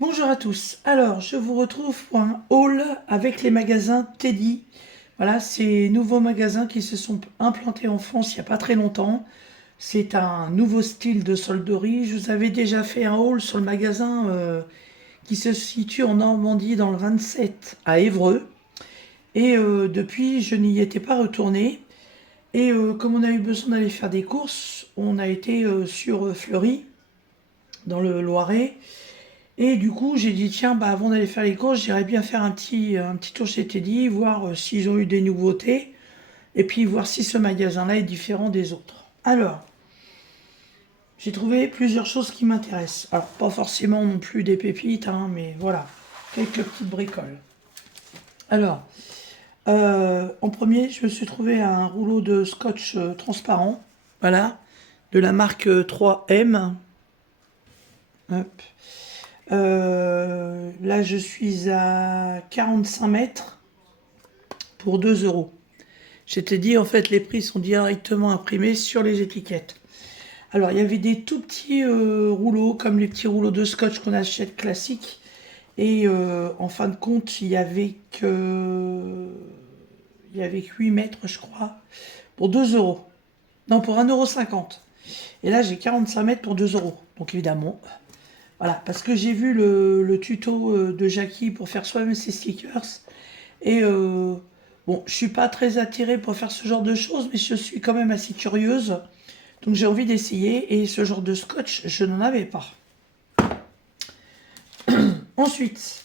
Bonjour à tous. Alors, je vous retrouve pour un haul avec les magasins Teddy. Voilà, ces nouveaux magasins qui se sont implantés en France il n'y a pas très longtemps. C'est un nouveau style de solderie. Je vous avais déjà fait un haul sur le magasin qui se situe en Normandie dans le 27 à Évreux. Et depuis, je n'y étais pas retourné. Et comme on a eu besoin d'aller faire des courses, on a été sur Fleury, dans le Loiret. Et du coup, j'ai dit, tiens, bah, avant d'aller faire les courses, j'irais bien faire un petit tour chez Teddy, voir s'ils ont eu des nouveautés, et puis voir si ce magasin-là est différent des autres. Alors, j'ai trouvé plusieurs choses qui m'intéressent. Alors, pas forcément non plus des pépites, hein, mais voilà, quelques petites bricoles. Alors, en premier, je me suis trouvé un rouleau de scotch transparent, voilà, de la marque 3M. Hop. Là, je suis à 45 mètres pour 2 euros. Je t'ai dit, en fait, les prix sont directement imprimés sur les étiquettes. Alors, il y avait des tout petits rouleaux, comme les petits rouleaux de scotch qu'on achète classiques. Et en fin de compte, il y avait que 8 mètres, je crois, pour 2 euros. Non, pour 1,50 € Et là, j'ai 45 mètres pour 2 euros. Donc, évidemment, voilà. Parce que j'ai vu le tuto de Jackie pour faire soi-même ses stickers. Et bon, je suis pas très attirée pour faire ce genre de choses, mais je suis quand même assez curieuse. Donc j'ai envie d'essayer. Et ce genre de scotch, je n'en avais pas. Ensuite,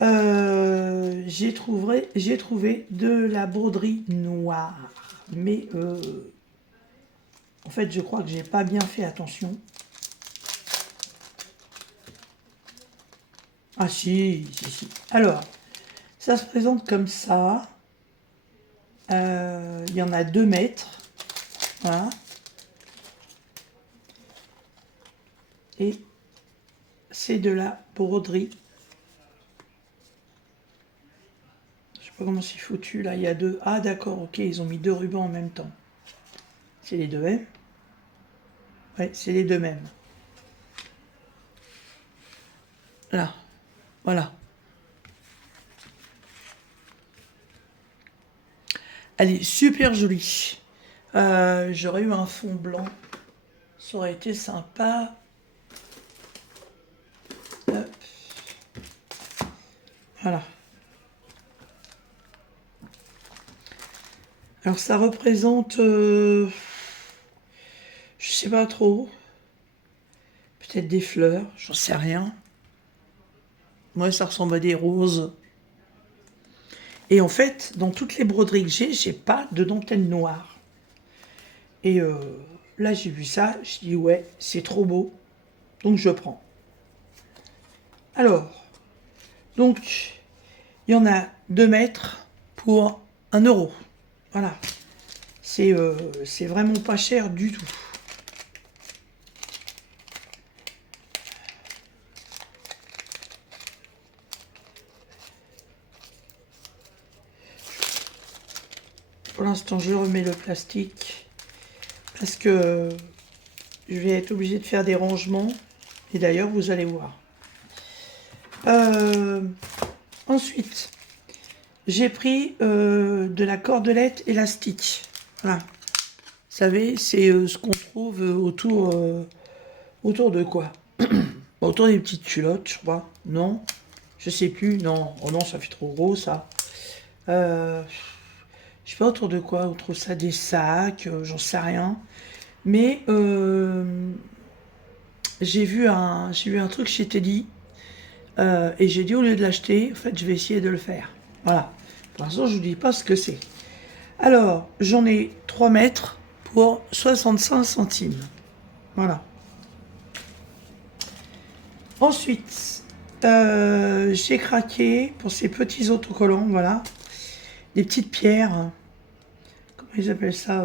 j'ai trouvé de la broderie noire. Mais en fait, je crois que j'ai pas bien fait attention. Ah si, si, si. Alors, ça se présente comme ça. Il y en a 2 mètres. Voilà. Et c'est de la broderie. Je sais pas comment c'est foutu là, il y a deux. Ah d'accord, ok, ils ont mis 2 rubans en même temps. C'est les deux mêmes? Ouais, c'est les deux mêmes. Là, voilà. Elle est super jolie. J'aurais eu un fond blanc, ça aurait été sympa. Hop, voilà. Alors ça représente, je sais pas trop, peut-être des fleurs, j'en sais rien. Moi, ça ressemble à des roses. Et en fait, dans toutes les broderies que j'ai pas de dentelle noire. Et là, j'ai vu ça, je dis ouais, c'est trop beau, donc je prends. Alors, donc, il y en a 2 mètres pour 1 euro. Voilà, c'est vraiment pas cher du tout. Pour l'instant, je remets le plastique parce que je vais être obligée de faire des rangements. Et d'ailleurs, vous allez voir. Euh, Ensuite, j'ai pris de la cordelette élastique. Voilà. Vous savez, c'est ce qu'on trouve autour de quoi? Autour des petites culottes, je crois. Non? Je sais plus. Non. Oh non, ça fait trop gros, ça. Euh, je sais pas autour de quoi. On trouve ça des sacs, j'en sais rien. Mais j'ai vu un truc chez Teddy. Et j'ai dit au lieu de l'acheter, en fait, je vais essayer de le faire. Voilà. Pour l'instant, je vous dis pas ce que c'est. Alors, j'en ai 3 mètres pour 65 centimes. Voilà. Ensuite, j'ai craqué pour ces petits autocollants, voilà. Des petites pierres. Comment ils appellent ça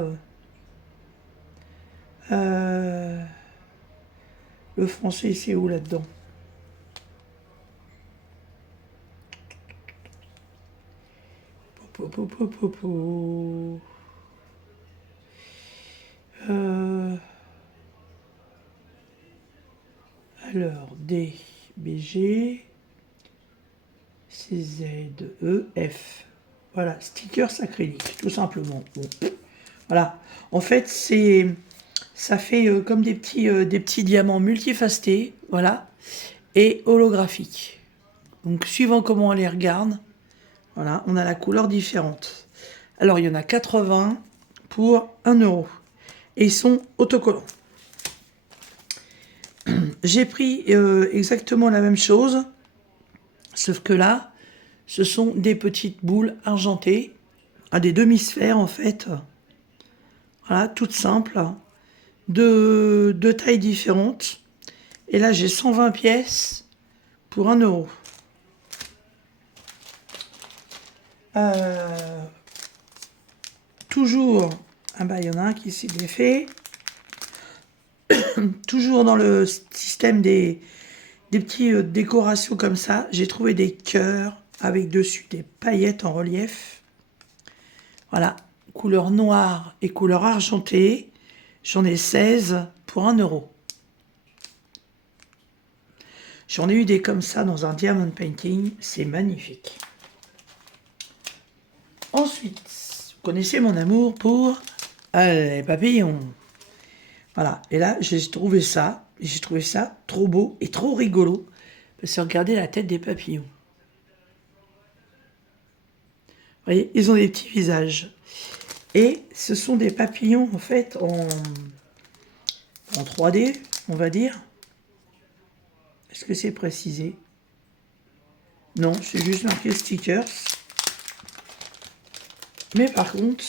Euh, Le français, c'est où là-dedans? Po, po, po, po, po. Euh, alors, des BG, CZEF. Voilà, stickers acryliques, tout simplement. Bon. Voilà. En fait, ça fait comme des petits diamants multifacettés, voilà, et holographiques. Donc, suivant comment on les regarde, voilà, on a la couleur différente. Alors, il y en a 80 pour 1 euro. Et ils sont autocollants. J'ai pris exactement la même chose, sauf que là, ce sont des petites boules argentées, à des demi-sphères en fait. Voilà, toutes simples, de tailles différentes. Et là, j'ai 120 pièces pour 1 euro. Toujours, ah bah il y en a un qui s'est défait. Toujours dans le système des petites décorations comme ça, j'ai trouvé des cœurs avec dessus des paillettes en relief. Voilà, couleur noire et couleur argentée. J'en ai 16 pour 1 euro. J'en ai eu des comme ça dans un diamond painting, c'est magnifique. Ensuite, vous connaissez mon amour pour les papillons. Voilà, et là j'ai trouvé ça trop beau et trop rigolo. Parce que regardez la tête des papillons. Vous voyez, ils ont des petits visages. Et ce sont des papillons en fait en 3D, on va dire. Est-ce que c'est précisé? Non, c'est juste marqué stickers. Mais par contre,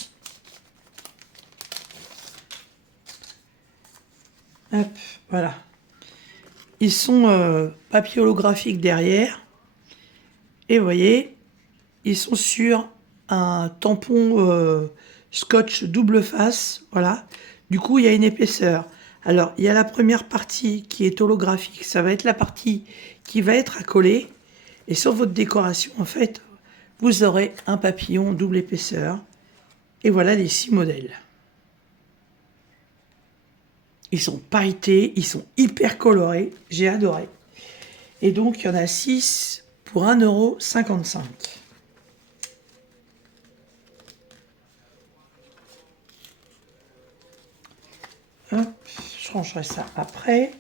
hop, voilà. Ils sont papier holographique derrière. Et vous voyez, ils sont sur un tampon scotch double face. Voilà. Du coup, il y a une épaisseur. Alors, il y a la première partie qui est holographique. Ça va être la partie qui va être à coller. Et sur votre décoration, en fait, vous aurez un papillon double épaisseur. Et voilà les 6 modèles. Ils sont pailletés, ils sont hyper colorés. J'ai adoré. Et donc, il y en a 6 pour 1,55 €. Hop, je rangerai ça après.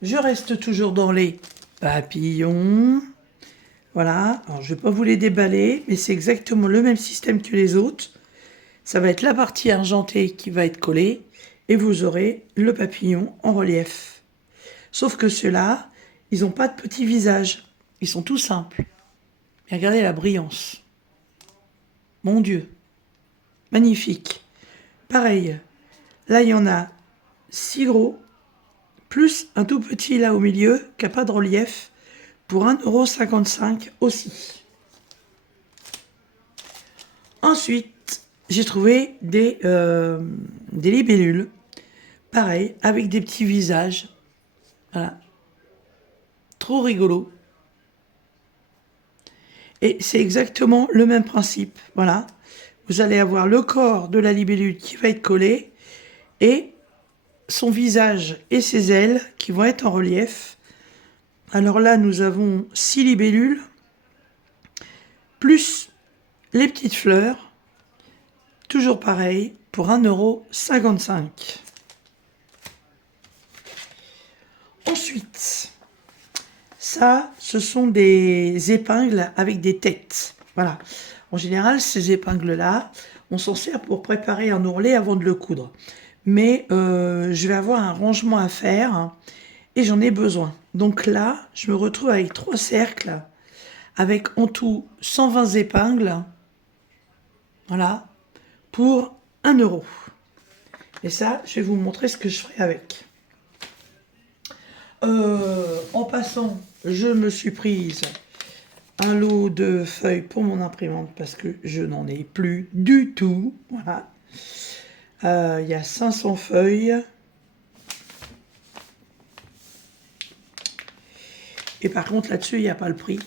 Je reste toujours dans les papillons. Voilà, alors je ne vais pas vous les déballer, mais c'est exactement le même système que les autres. Ça va être la partie argentée qui va être collée et vous aurez le papillon en relief. Sauf que ceux-là, ils n'ont pas de petit visage. Ils sont tout simples. Mais regardez la brillance. Mon Dieu. Magnifique. Pareil. Là, il y en a 6 gros, plus un tout petit là au milieu, qui n'a pas de relief, pour 1,55 € aussi. Ensuite, j'ai trouvé des libellules. Pareil, avec des petits visages. Voilà. Trop rigolo. Et c'est exactement le même principe. Voilà. Vous allez avoir le corps de la libellule qui va être collé et son visage et ses ailes qui vont être en relief. Alors là, nous avons 6 libellules, plus les petites fleurs, toujours pareil, pour 1,55 €. Ensuite, ça, ce sont des épingles avec des têtes. Voilà. En général, ces épingles-là, on s'en sert pour préparer un ourlet avant de le coudre. Mais je vais avoir un rangement à faire et j'en ai besoin. Donc là, je me retrouve avec 3 cercles, avec en tout 120 épingles, voilà, pour 1 €. Et ça, je vais vous montrer ce que je ferai avec. En passant, je me suis prise un lot de feuilles pour mon imprimante parce que je n'en ai plus du tout. Voilà. Il y a 500 feuilles. Et par contre, là-dessus, il n'y a pas le prix.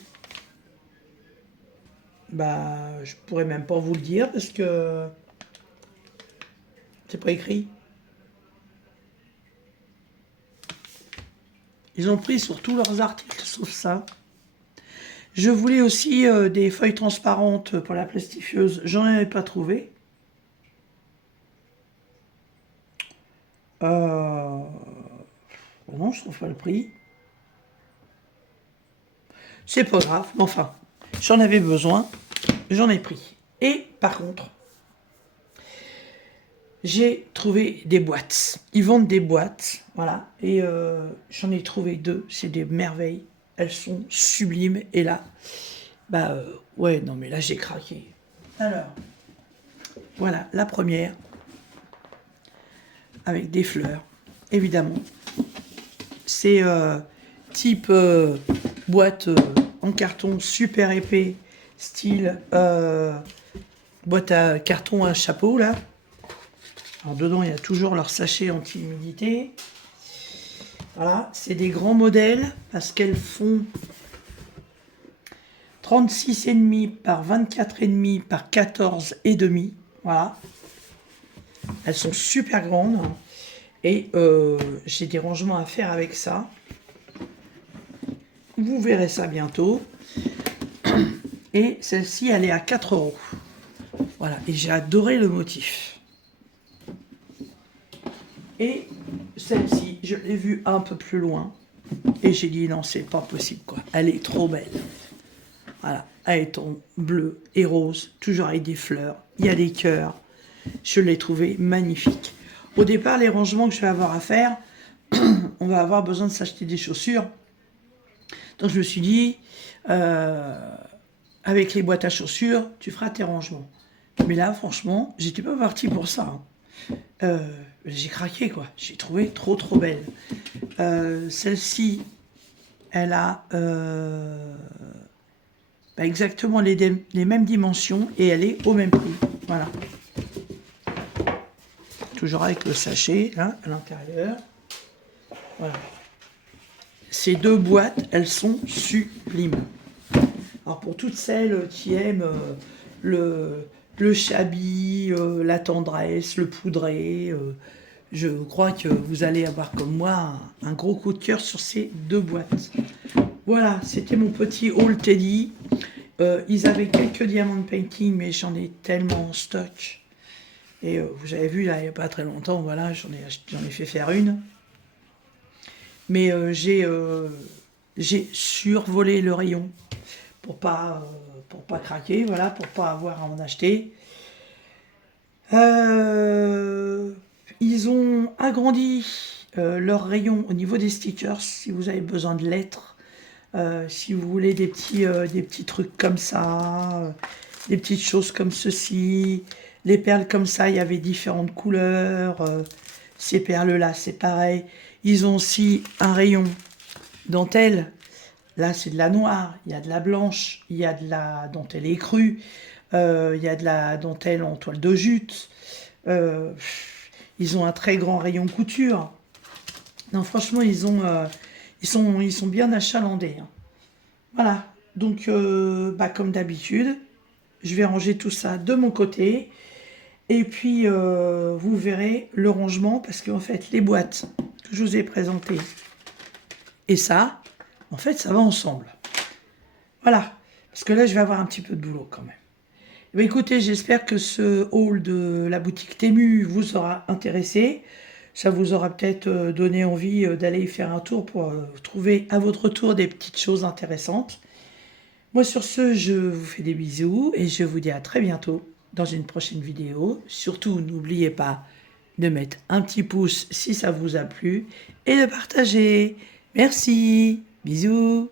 Bah, je pourrais même pas vous le dire parce que c'est pas écrit. Ils ont pris sur tous leurs articles, sauf ça. Je voulais aussi des feuilles transparentes pour la plastifieuse. J'en avais pas trouvé. Non, je trouve pas le prix. C'est pas grave, mais enfin, j'en avais besoin, j'en ai pris. Et par contre, j'ai trouvé des boîtes. Ils vendent des boîtes, voilà. Et j'en ai trouvé 2, c'est des merveilles. Elles sont sublimes. Et là, ouais, non mais là j'ai craqué. Alors, voilà, la première, avec des fleurs, évidemment. C'est type boîte en carton super épais, style boîte à carton à chapeau, là. Alors dedans, il y a toujours leur sachet anti-humidité. Voilà, c'est des grands modèles, parce qu'elles font 36,5 par 24,5 par 14,5. Voilà. Elles sont super grandes. Et j'ai des rangements à faire avec ça. Vous verrez ça bientôt. Et celle-ci, elle est à 4 €. Voilà, et j'ai adoré le motif. Et celle-ci, je l'ai vue un peu plus loin. Et j'ai dit non, c'est pas possible, quoi. Elle est trop belle. Voilà, elle est en bleu et rose, toujours avec des fleurs. Il y a des cœurs. Je l'ai trouvée magnifique. Au départ, les rangements que je vais avoir à faire, on va avoir besoin de s'acheter des chaussures. Donc je me suis dit, avec les boîtes à chaussures, tu feras tes rangements. Mais là, franchement, j'étais pas partie pour ça. J'ai craqué, quoi. J'ai trouvé trop belle. Celle-ci, elle a exactement les mêmes dimensions et elle est au même prix. Voilà. Toujours avec le sachet, là, à l'intérieur. Voilà. Ces 2 boîtes, elles sont sublimes. Alors pour toutes celles qui aiment le shabby, la tendresse, le poudré, je crois que vous allez avoir comme moi un gros coup de cœur sur ces 2 boîtes. Voilà, c'était mon petit haul Teddy. Ils avaient quelques diamond painting, mais j'en ai tellement en stock. Et vous avez vu, là, il n'y a pas très longtemps, voilà, j'en ai fait faire une. Mais j'ai survolé le rayon pour pas craquer, voilà, pour pas avoir à en acheter. Ils ont agrandi leur rayon au niveau des stickers, si vous avez besoin de lettres, si vous voulez des petits trucs comme ça, des petites choses comme ceci, les perles comme ça, il y avait différentes couleurs, ces perles-là, c'est pareil. Ils ont aussi un rayon dentelle. Là, c'est de la noire, il y a de la blanche, il y a de la dentelle écrue, il y a de la dentelle en toile de jute. Ils ont un très grand rayon couture. Non, franchement, ils sont bien achalandés. Hein. Voilà. Donc, comme d'habitude, je vais ranger tout ça de mon côté. Et puis, vous verrez le rangement, parce qu'en fait, les boîtes que je vous ai présentées et ça, en fait, ça va ensemble. Voilà. Parce que là, je vais avoir un petit peu de boulot quand même. Eh bien, écoutez, j'espère que ce haul de la boutique Temu vous aura intéressé. Ça vous aura peut-être donné envie d'aller y faire un tour pour trouver à votre tour des petites choses intéressantes. Moi, sur ce, je vous fais des bisous et je vous dis à très bientôt dans une prochaine vidéo. Surtout, n'oubliez pas de mettre un petit pouce si ça vous a plu et de partager. Merci, bisous.